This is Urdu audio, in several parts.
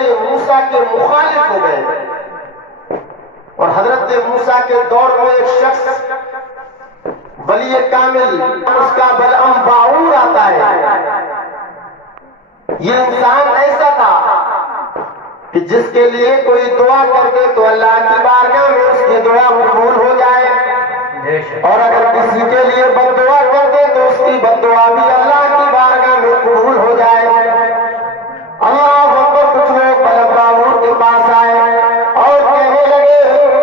حضرت موسیٰ کے مخالف ہو گئے. اور حضرت موسیٰ کے دور میں ایک شخص ولی کامل، اس کا بلعم باعور آتا ہے. یہ انسان ایسا تھا کہ جس کے لیے کوئی دعا کر دے تو اللہ کی بارگاہ میں اس کی دعا قبول ہو جائے، اور اگر کسی کے لیے بد دعا کر دے تو اس کی بد دعا بھی اللہ کی بارگاہ میں قبول ہو جائے. اللہ اکبر. کچھ لوگ بلعم باعور کے پاس آئے اور کہنے لگے،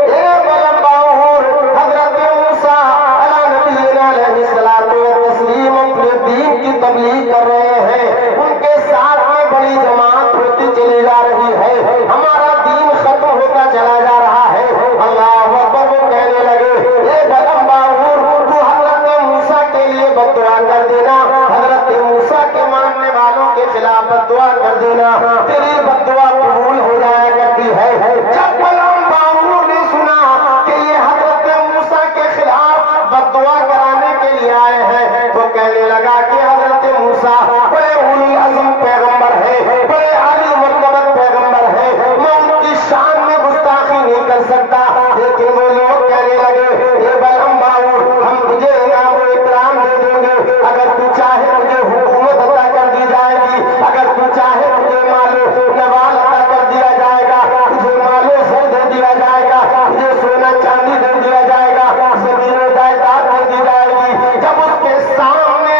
اے بلعم باعور، حضرت موسیٰ علیہ نبینا علیہ الصلوۃ والتسلیم اپنے دین کی تبلیغ کر رہے ہیں، ان کے ساتھ میں بڑی جماعت ہوتی چلی جا رہی ہے، ہمارا دین ختم ہوتا چلا جا رہا ہے. اللہ اکبر. وہ کہنے لگے، اے بلعم باعور، تو حضرت موسیٰ کے لیے بد دعا کر دینا، حضرت موسیٰ کے ماننے والوں کے خلاف بد دعا کر دینا، تیری بد دعا قبول ہو جایا کرتی ہے. جب بلعم باعور نے سنا کہ یہ حضرت موسیٰ کے خلاف بد دعا کرانے کے لیے آئے ہیں تو کہنے لگا کہ حضرت موسیٰ بڑے اولو العزم پیغمبر ہیں، بڑے عالی مرتبت پیغمبر ہیں، میں ان کی شان میں گستاخی نہیں کر سکتا. لیکن وہ لوگ کہنے لگے، یہ بلعم باعور، ہم تجھے انعام و اکرام دے دیں گے، اگر تو چاہے تجھے حکومت عطا کر دی جائے گی، اگر تو چاہے تجھے مال و نوال عطا کر دیا جائے گا، تجھے مال و زر دے دیا جائے گا، تجھے سونا چاندی دے دیا جائے گا، زمین و جائیداد دے دی جائے گی. جب اس کے سامنے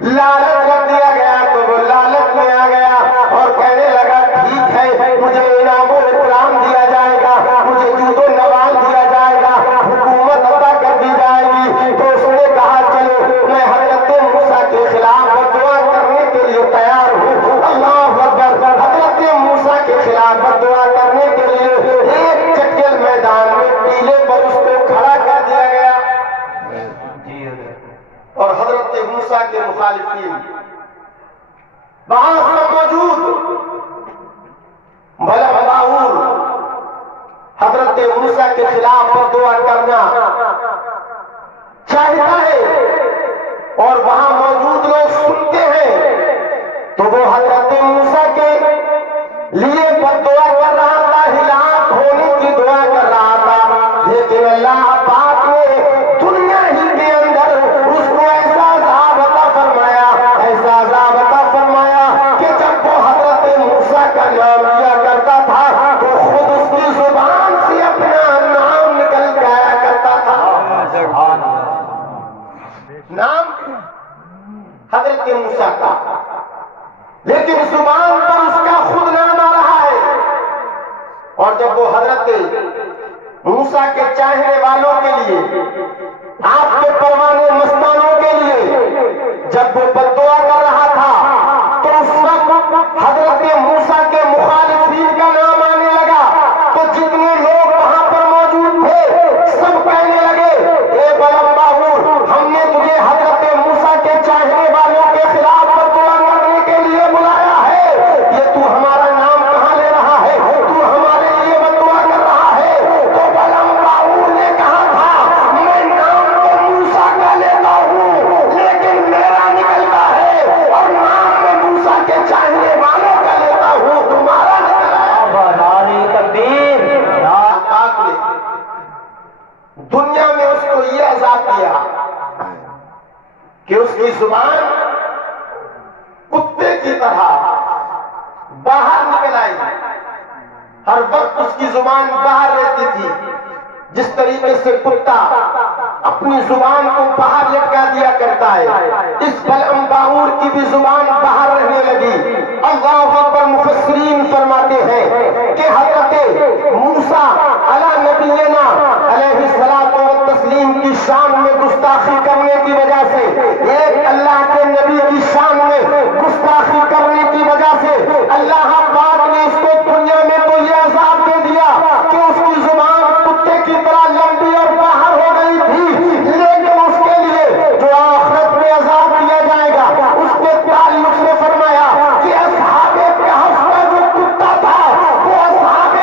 لالچ رکھ دیا گیا تو وہ لالچ میں آ گیا اور کہنے لگا، ٹھیک ہے، مجھے انعام و اکرام دیا جائے گا، مجھے جود و نوال دیا جائے گا، حکومت عطا کر دی جائے گی. تو اس نے کہا، چلو میں حضرت موسیٰ کے خلاف دعا کرنے کے لیے تیار ہوں. اللہ اکبر. حضرت موسیٰ کے خلاف دعا کرنے کے لیے ایک چٹیل میدان میں ٹیلے پر اس کو کھڑا کر دیا گیا، اور حضرت موسیٰ کے مخالفین وہاں پر موجود. بلعم باعور حضرت موسیٰ کے خلاف دعا کرنا چاہتا ہے اور وہاں موجود لوگ سنتے ہیں، تو وہ حضرت موسیٰ کے لیے بد دعا کر رہا تھا، ہلاک ہونے کی دعا کر رہا تھا. لیکن اللہ پاک نے دنیا ہی کے اندر اس کو ایسا عذاب عطا فرمایا، ایسا عذاب عطا فرمایا کہ جب وہ حضرت موسیٰ کا نام لیا کرتا تھا تو خود اس کی زبان سے اپنا نام نکل جایا کرتا تھا. نام حضرت موسیٰ کا، لیکن زبان پر اس کا خود نام آ رہا ہے. اور جب وہ حضرت موسیٰ کے چاہنے والوں کے لیے، آپ کے پروانے مستانوں کے لیے جب وہ بد دعا کر رہا تھا تو اس وقت حضرت موسیٰ کے مخالفین کا نام آنے لگا. تو جتنے لوگ وہاں پر موجود تھے سب کہنے لگے، اے بلعم باعور، ہم نے تجھے حضرت موسیٰ کے چاہنے والوں کے خلاف بد دعا کرنے کے لیے بلایا ہے، یہ تو ہمارا نام کہاں لے رہا ہے، تو ہمارے لیے بد دعا کر رہا ہے. تو بلعم باعور نے کہا تھا، میں نام تو موسیٰ کا لیتا ہوں لیکن میرا نکلتا ہے، اور نام میں موسیٰ کے چاہنے والوں کا لیتا ہوں، تمہارا نکلا ہے. دنیا میں اس کو یہ عذاب دیا کہ اس کی زبان کتے کی طرح باہر نکل آئی. ہر وقت اس کی زبان باہر رہتی تھی، جس طریقے سے کتا اپنی زبان کو باہر لٹکا دیا کرتا ہے، اس بلعم باعور کی بھی زبان باہر رہنے لگی. اللہ اکبر. مفسرین فرماتے ہیں کہ حضرت موسیٰ علیہ نبینا علیہ الصلوۃ والتسلیم کی شان میں گستاخی کرنے کی وجہ سے، ایک اللہ کے نبی کی شان میں گستاخی کرنے کی وجہ سے اللہ پاک نے اس کو دنیا میں تو یہ عذاب دے دیا کہ اس کی زبان کتے کی طرح لمبی اور باہر ہو گئی تھی. لیکن اس کے لیے جو آخرت میں عذاب دیا جائے گا اس کے تعلق سے فرمایا کہ اصحاب کہف کا جو کتا تھا وہ اصحاب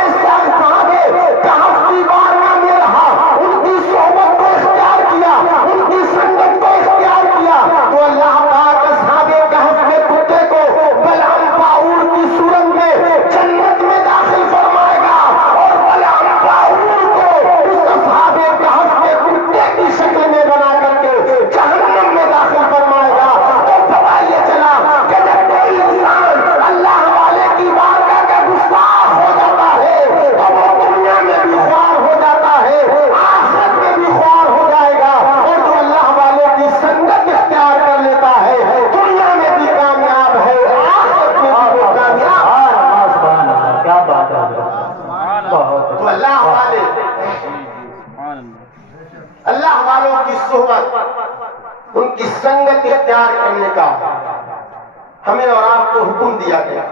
ہمیں اور آپ کو حکم دیا گیا،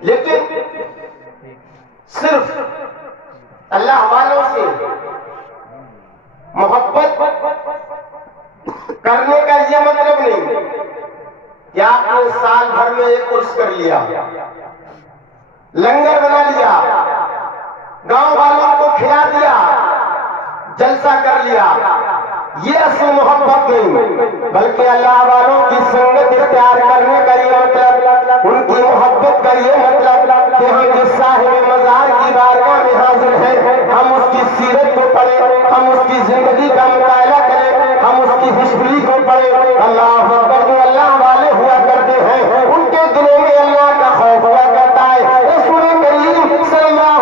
لیکن صرف اللہ والوں سے محبت کرنے کا یہ مطلب نہیں کہ آپ نے سال بھر میں ایک کورس کر لیا، لنگر بنا لیا، گاؤں والوں کو کھلا دیا، جلسہ کر لیا، یہ اصل محبت نہیں، بلکہ اللہ والوں کی سنت اختیار کرنے کا یہ مطلب، ان کی محبت کا یہ مطلب کہ ہم جس صاحب مزار کی بارگاہ میں حاضر ہیں، ہم اس کی سیرت کو پڑھیں، ہم اس کی زندگی کا مطالعہ کریں، ہم اس کی ہسٹری کو پڑھیں۔ اللہ اکبر، جو اللہ والے ہوا کرتے ہیں ان کے دلوں میں اللہ کا خوف ہوا کرتا ہے، رسول کریم صلی اللہ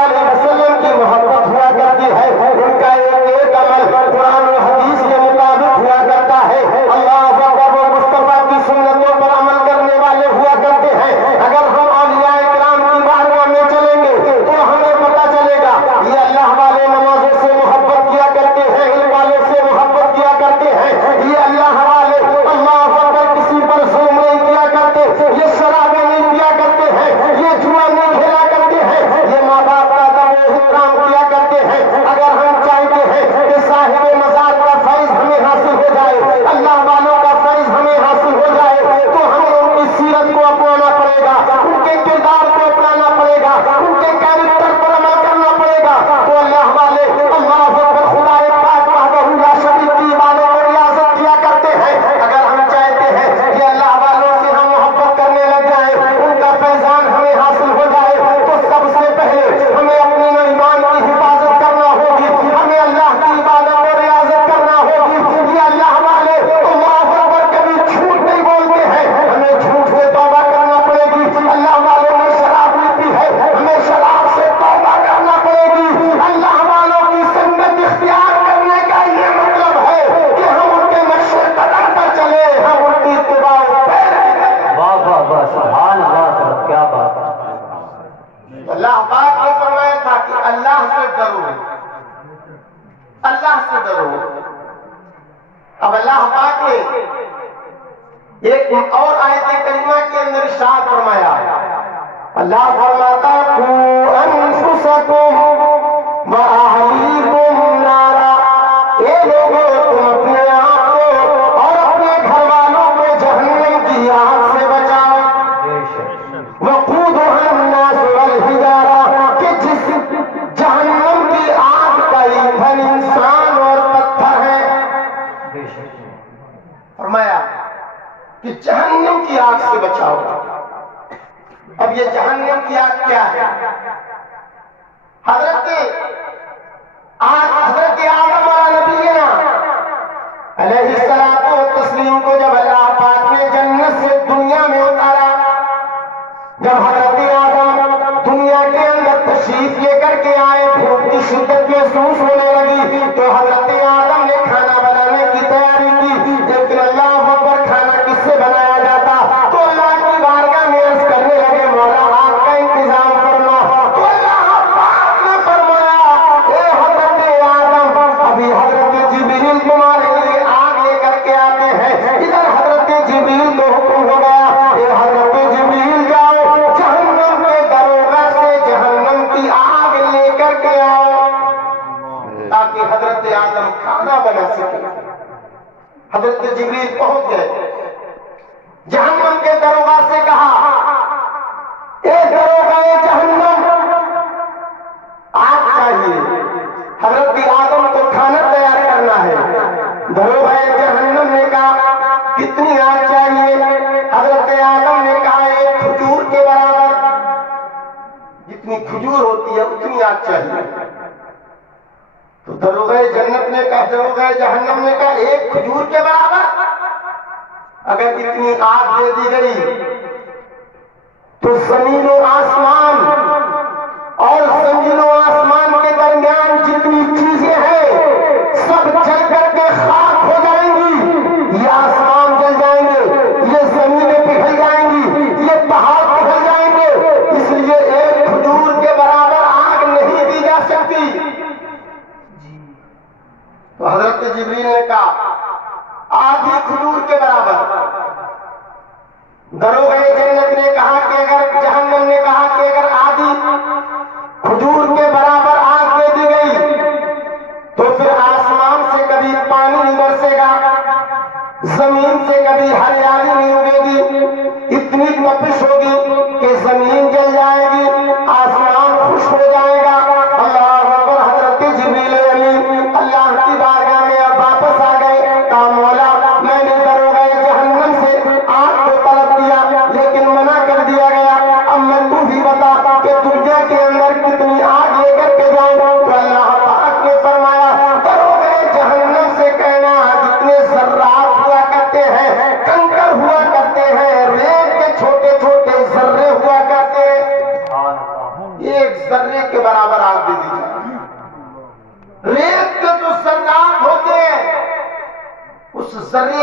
علیہ وسلم کی محبت ہوا کرتی ہے، ان کا ایک عمل قرآن و حدیث کے مطابق ہوا کرتا ہے۔ اللہ اکبر، وہ مصطفیٰ کی سنتوں پر عمل کرنے والے ہوا کرتے ہیں۔ اگر ہم اولیاء کرام کی بارگاہ میں چلیں گے تو ہمیں پتہ چلے گا یہ اللہ والے نمازوں سے محبت کیا کرتے ہیں، ان والوں سے محبت کیا کرتے ہیں، یہ اللہ والے اللہ اکبر کسی پر ظلم نہیں کیا کرتے، یہ شرابیں نہیں پیا کرتے ہیں، یہ جوا نہیں کھیلا کرتے ہیں، یہ ماں باپ کا ادب و احترام کیا کرتے ہیں۔ اگر ہم چاہتے ہیں کہ صاحب مزار کا فیض ہمیں حاصل ہو جائے، اللہ والوں کا فیض ہمیں حاصل ہو جائے، تو ہمیں ان کی سیرت کو اپنانا پڑے گا، ان کے کردار کو اپنانا پڑے گا، ان کے کیریکٹر پر عمل کرنا پڑے گا، تو اللہ والے اللہ اکبر خدا پاک وحدہ لا شریک کی عبادت اور ریاضت کیا کرتے ہیں۔ اگر ہم چاہتے ہیں کہ اللہ والوں سے ہم محبت کرنے لگ جائیں، ان کا فیضان ہمیں حاصل ہو جائے، تو سب سے پہلے ہمیں اپنے ایمان کی حفاظت کرنا ہوگی، ہمیں اللہ کی عبادت اور ریاضت کرنا ہوگی۔ یہ اللہ والے اللہ اکبر کبھی جھوٹ نہیں بولتے ہیں، ہمیں جھوٹ سے توبہ کرنا پڑے گی۔ اللہ والوں نے شراب نہیں پی ہے، ہمیں شراب سے توبہ کرنا پڑے گی۔ اللہ والوں کی سنت اختیار کرنے کا یہ مطلب ہے کہ ہم ان کے نقش قدم پر چلے، ہم ان کی اتباع و پیروی کریں۔ واہ واہ واہ، سبحان اللہ، حضرت کیا بات ہے۔ اللہ پاک نے فرمایا تھا کہ اللہ سے ڈرو، اللہ سے ڈرو۔ اب اللہ پاک نے ایک اور آیت کریمہ کے اندر ارشاد فرمایا، اللہ فرماتا قوا انفسکم واہلیکم نارا، اے لوگوں تم اپنے آپ کو اور اپنے گھر والوں کو جہنم کی آگ سے بچاؤ، وقودها الناس والحجارہ، کہ جس جہنم کی آگ کا ایندھن انسان اور پتھر ہے۔ فرمایا کہ جہنم کی آگ سے بچاؤ۔ اب یہ جہنم کی آگ کیا ہے؟ حضرت آدم والا نبینا علیہ الصلوۃ والتسلیم کو جب اللہ پاک نے جنت سے دنیا میں اتارا، جب حضرت آدم دنیا کے اندر تشریف لے کر کے آئے، بھوک کی شدت محسوس ہونے لگی، تو حضرت آدم نے کھانا بنانے کی تیاری کی، لیکن اللہ اکبر کھانا کس سے بنایا جاتا؟ تو اللہ کی بارگاہ میں عرض کرنے لگے مولا آگ کا انتظام فرما، تو اللہ پاک نے فرمایا اے حضرت آدم، ابھی حضرت جبریل تمہارے لیے آگ لے کر کے آتے ہیں۔ ادھر حضرت جبریل کو حکم ہو گیا، اے حضرت جبریل جاؤ جہنم کے دروگہ سے جہنم کی آگ لے کر کے آؤ، تاکہ حضرت آدم کھانا بنا سکے۔ حضرت جبریل پہنچ گئے، جہنم کے دروگہ سے کہا اے دروگہ جہنم آگ چاہیے، حضرت آدم کو کھانا تیار کرنا ہے۔ دروگہ جہنم نے کہا کتنی آگ چاہیے؟ حضرت آدم نے کہا ایک کھجور کے برابر، جتنی کھجور ہوتی ہے اتنی آگ چاہیے۔ تو دروغہ جنت نے کہا، دروغہ جہنم نے کہا ایک کھجور کے برابر؟ اگر اتنی آگ دے دی گئی تو زمین و آسمان اور زمین و آسمان کے درمیان جتنی چیزیں ہیں سب جل کر کے خاک ہو جائیں گی، یہ آسمان جل جائیں گے، یہ زمینیں پگھل جائیں گی، یہ پہاڑ پگھل جائیں گے، اس لیے ایک کھجور کے برابر آگ نہیں دی جا سکتی۔ تو حضرت جبریل نے کہا آدھی کھجور کے برابر۔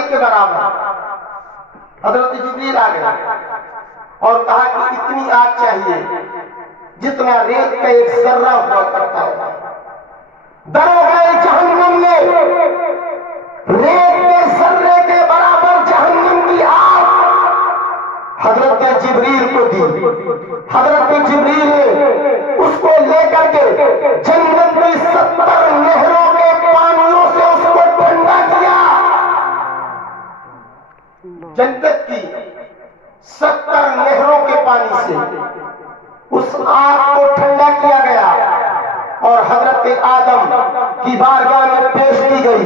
کے برابر حضرت جبریل آ گئے اور کہا کہ اتنی آگ چاہیے جتنا ریت کا ایک ذرہ ہوا کرتا ہے. دروغہ جہنم نے ریت کے ذرے کے برابر جہنم کی آگ حضرت جبریل کو دی. حضرت جبریل نے اس کو لے کر کے جنت کی 70 نہروں کے پانیوں سے اس کو ٹھنڈا کیا. جنت کی 70 نہروں کے پانی سے اس آگ کو ٹھنڈا کیا گیا اور حضرت آدم کی بارگاہ میں پیش کی گئی.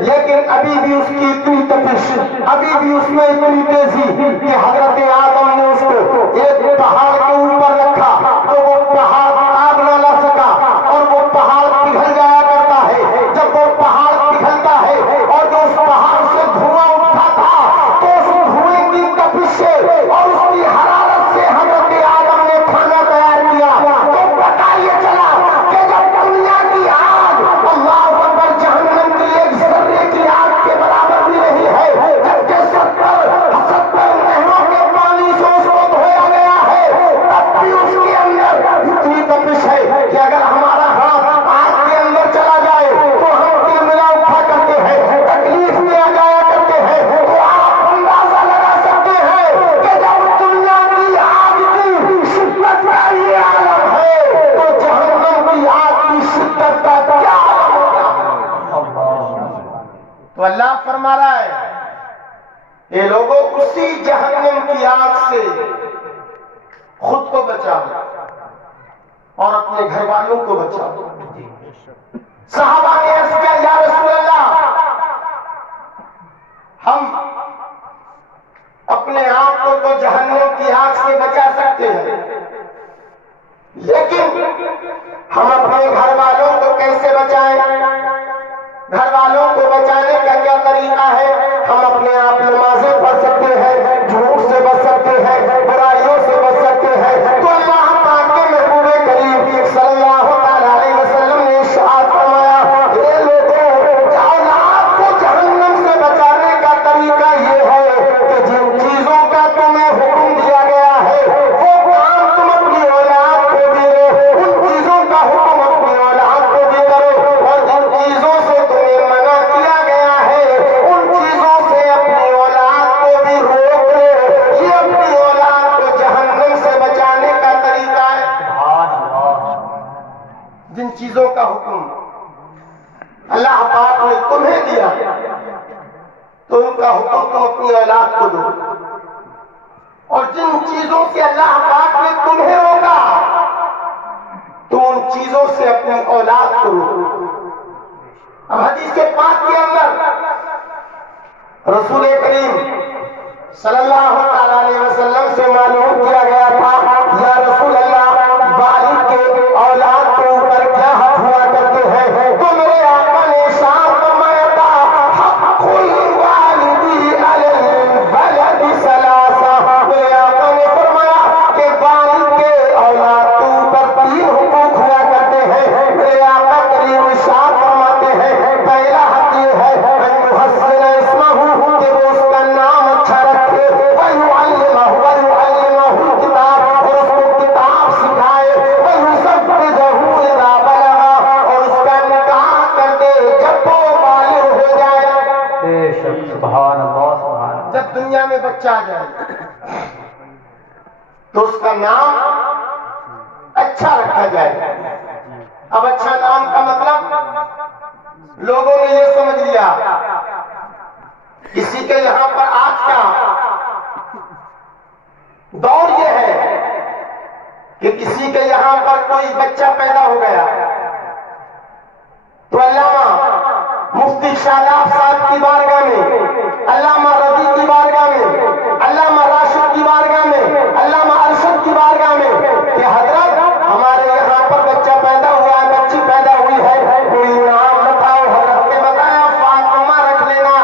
لیکن ابھی بھی اس کی اتنی تپش، ابھی بھی اس میں اتنی تیزی کہ حضرت آدم نے اس کو ایک پہاڑ کے اوپر رکھا تو وہ پہاڑ آگ نہ لا سکا اور وہ پہاڑ پگھل جایا کرتا ہے. جب وہ پہاڑ پگھلتا ہے اور جو اس پہاڑ سے دھواں اٹھا تھا تو اس دھوئیں کی تپش سے اور اس کی حرارت سے حضرت آدم نے کھانا تیار کیا. تو پتہ یہ چلا کہ جب دنیا کی آگ اللہ اکبر جہنم کی ایک ذرے کی آگ کے برابر بھی نہیں ہے، جبکہ 70 نہروں کے پانی سے اس کو دھویا گیا ہے، تب بھی اس کے اندر اتنی تپش ہے کہ اگر ہمارا ہاتھ آگ کے اندر چلا جائے تو ہم تلملا اٹھا کرتے ہیں، تکلیف میں آ جایا کرتے ہیں. تو آپ اندازہ لگا سکتے ہیں کہ جب دنیا کی آگ کی شدت کا یہ عالم ہے تو جہنم کی آگ کی شدت کا کیا عالم ہوگا. تو اللہ فرما رہا ہے یہ لوگوں اسی جہنم کی آگ سے خود کو بچاؤ اور اپنے گھر والوں کو بچاؤ. صحابہ نے عرض کیا یا رسول اللہ ہم اپنے آپ کو تو جہنم کی آگ سے بچا سکتے ہیں، لیکن ہم اپنے گھر والوں کو کیسے بچائیں؟ گھر والوں کو بچانے کا کیا طریقہ ہے؟ ہم اپنے آپ نمازیں پڑھ سکتے ہیں، جھوٹ سے بچ سکتے ہیں، برائیوں سے بچ سکتے ہیں. تو اللہ پاک کے محبوب کریم صلی اللہ علیہ وسلم نے ارشاد فرمایا اے لوگوں اولاد کو جہنم سے بچانے کا طریقہ یہ ہے کہ جن چیزوں کا تمہیں حکم دیا گیا ہے وہ کام تم اپنی اولاد کو بھی دو، ان چیزوں کا حکم اپنی اولاد کو بھی کرو، اور جن چیزوں سے تمہیں منع کیا گیا ہے ان چیزوں سے اپنی اولاد کو بھی روک لو. یہ اپنی اولاد کو جہنم سے بچانے کا طریقہ ہے. جن چیزوں کا حکم اللہ پاک نے تمہیں دیا تو ان کا حکم تم اپنی اولاد کو دو، اور جن چیزوں سے اللہ پاک نے تمہیں روکا تو ان چیزوں سے اپنی اولاد کو روکو. اب حدیث پاک کے اندر رسول کریم صلی اللہ علیہ وسلم سے معلوم کیا گیا تھا یا رسول اللہ والد کے اولاد کے اوپر کیا حق ہوا کرتے ہیں؟ تو میرے آقا نے ارشاد فرمایا تھا حق الوالدی علی الولد ثلاثہ. میرے آقا نے فرمایا کہ والد کے اولاد کے اوپر 3 حقوق ہوا کرتے ہیں. میرے آقا کریم ارشاد فرماتے ہیں پہلا حق یہ ہے ان یحسن اسمہ کہ وہ اس کا نام اچھا رکھے، ویعلمہ الکتاب اور اس کو کتاب سکھائے، ویزوجہ اذا بلغ اور اس کا نکاح کر دے جب وہ بالغ ہو جائے. بے شک سبحان اللہ سبحان اللہ. جب دنیا میں بچہ آ جائے تو اس کا نام اچھا رکھا جائے. اب اچھا نام کا مطلب لوگوں نے یہ سمجھ لیا کسی کے یہاں پر آج کا دور یہ ہے کہ کسی کے یہاں پر کوئی بچہ پیدا ہو گیا تو علامہ مفتی شاداب صاحب کی بارگاہ میں، علامہ رضی کی بارگاہ میں، علامہ راشد کی بارگاہ میں، علامہ ارشد کی بارگاہ میں کہ حضرت ہمارے یہاں پر بچہ پیدا ہوا ہے، بچی پیدا ہوئی ہے، کوئی نام بتاؤ. حضرت نے بتایا فاطمہ رکھ لینا،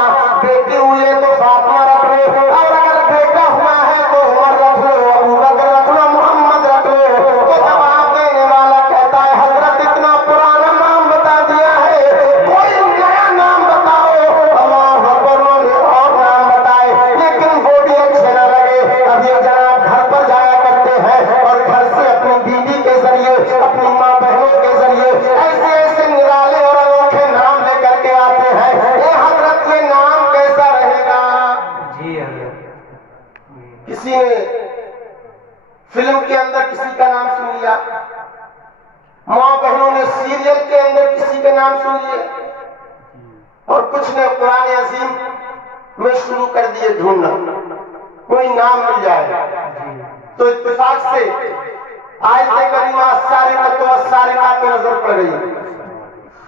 بیٹی ہوئی ہے تو فاطمہ رکھ لو، اور اگر بیٹا ہوا ہے تو عمر رکھ لو، ابو بکر رکھ لو، محمد رکھ لو. تو جواب دینے والا کہتا ہے حضرت اتنا پرانا نام بتا دیا ہے، کوئی نیا نام بتاؤ. اللہ اکبر. اور فلم کے اندر کسی کا نام سن لیا، ماں بہنوں نے سیریل کے اندر کسی کے نام سن لیے، اور کچھ نے قرآن عظیم میں شروع کر دیے ڈھونڈنا، کوئی نام مل جائے تو اتفاق سے آیت کریمہ السارقۃ والسارق پہ نظر پڑ گئی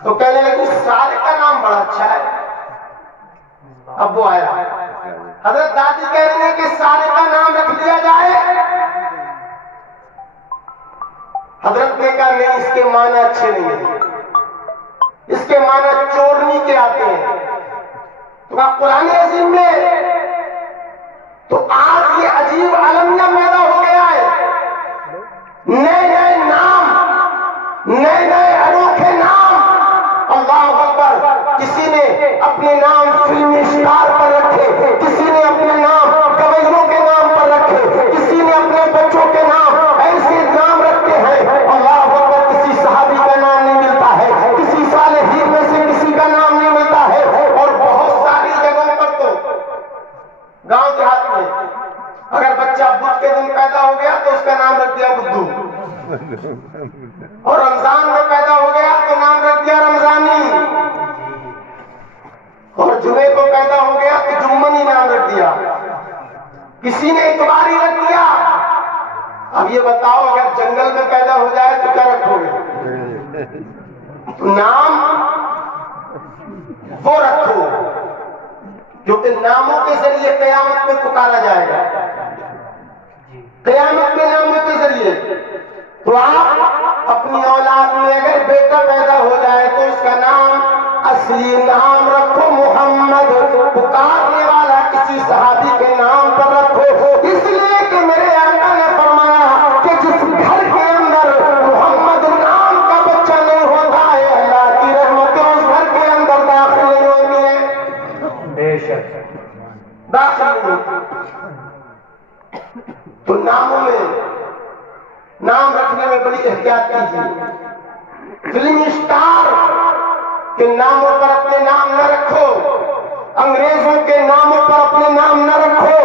تو کہنے لگی سارق کا نام بڑا اچھا ہے۔ اب وہ آیا، حضرت دادی کہہ رہی ہے کہ سارق کا نام رکھ دیا جائے، حضرت نے کہا نہیں، اس کے معنی اچھے نہیں ہیں، اس کے معنی چورنی کے آتے ہیں۔ تو کہا قرآن عظیم میں تو آج یہ عجیب عالمیہ پیدا ہو گیا ہے، نئے نئے نام، نئے نئے انوکھے نام، اللہ اکبر۔ کسی نے اپنے نام فلمی اسٹار پر رکھے، کسی نے اپنے نام گویوں کے نام پر رکھے، کسی نے اپنے بچوں کے نام ایسے نام رکھتے ہیں، اللہ اکبر۔ کسی صحابی کا نام نہیں ملتا ہے، کسی صالحین میں سے کسی کا نام نہیں ملتا ہے، اور بہت ساری جگہوں پر تو گاؤں دیہات میں اگر بچہ بدھ کے دن پیدا ہو گیا تو اس کا نام رکھ دیا بدھو، اور رمضان میں پیدا ہو گیا تو نام رکھ دیا رمضانی، اور جمعے کو پیدا ہو گیا تو جمنی نام رکھ دیا، کسی نے اتواری رکھ دیا۔ اب یہ بتاؤ اگر جنگل میں پیدا ہو جائے تو کیا رکھو گے؟ نام وہ رکھو جو کہ ناموں کے ذریعے قیامت میں پکارا جائے گا، قیامت میں ناموں کے ذریعے۔ تو آپ اپنی اولاد میں اگر بیٹا پیدا ہو جائے تو اس کا نام اصلی نام رکھو محمد، پکارنے والا کسی صحابی کے نام پر رکھو، اس لیے کہ میرے آقا نے فرمایا کہ جس گھر کے اندر محمد نام کا بچہ نہیں ہوتا ہے، اللہ کی رحمتیں اس گھر کے اندر داخل نہیں ہوتی ہیں، بے شک داخل نہیں ہوتی۔ تو ناموں میں، نام رکھنے میں بڑی احتیاط کیجیے۔ فلمی اسٹار کے ناموں پر اپنے نام نہ رکھو، انگریزوں کے ناموں پر اپنے نام نہ رکھو،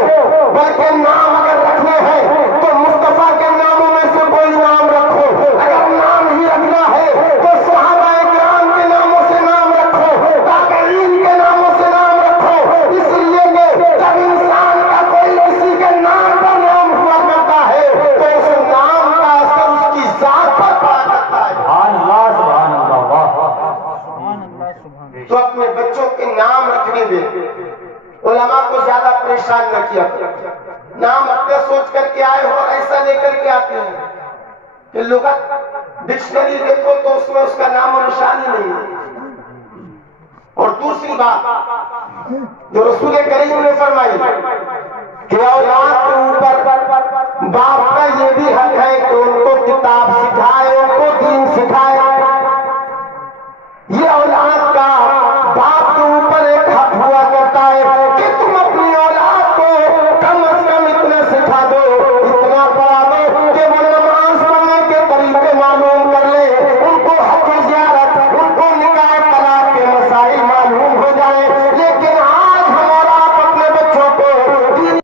بلکہ نام اگر رکھنے ہیں تو مصطفیٰ کے ناموں میں سے کوئی نام رکھو، اگر نام ہی رکھنا ہے تو صحابہ کرام کے ناموں سے نام رکھو، تابعین کے ناموں سے نام رکھو، اس لیے کہ جب انسان کا کوئی کسی کے نام پر نام ہوا کرتا ہے تو اس نام کا اثر اس کی ذات پر پڑا کرتا ہے۔ سبحان اللہ، سبحان اللہ، واہ واہ۔ تو اپنے بچوں کے نام رکھنے میں علماء کو زیادہ پریشان نہ کیا، نام اپنے سوچ کر کے آئے ہو اور ایسا لے کر کے آتے ہیں کہ لغت ڈکشنری دیکھو تو اس میں اس کا نام و نشان ہی نہیں ہے۔ اور دوسری بات جو رسول کریم نے فرمائی کہ اولاد کے اوپر باپ کا یہ بھی حق ہے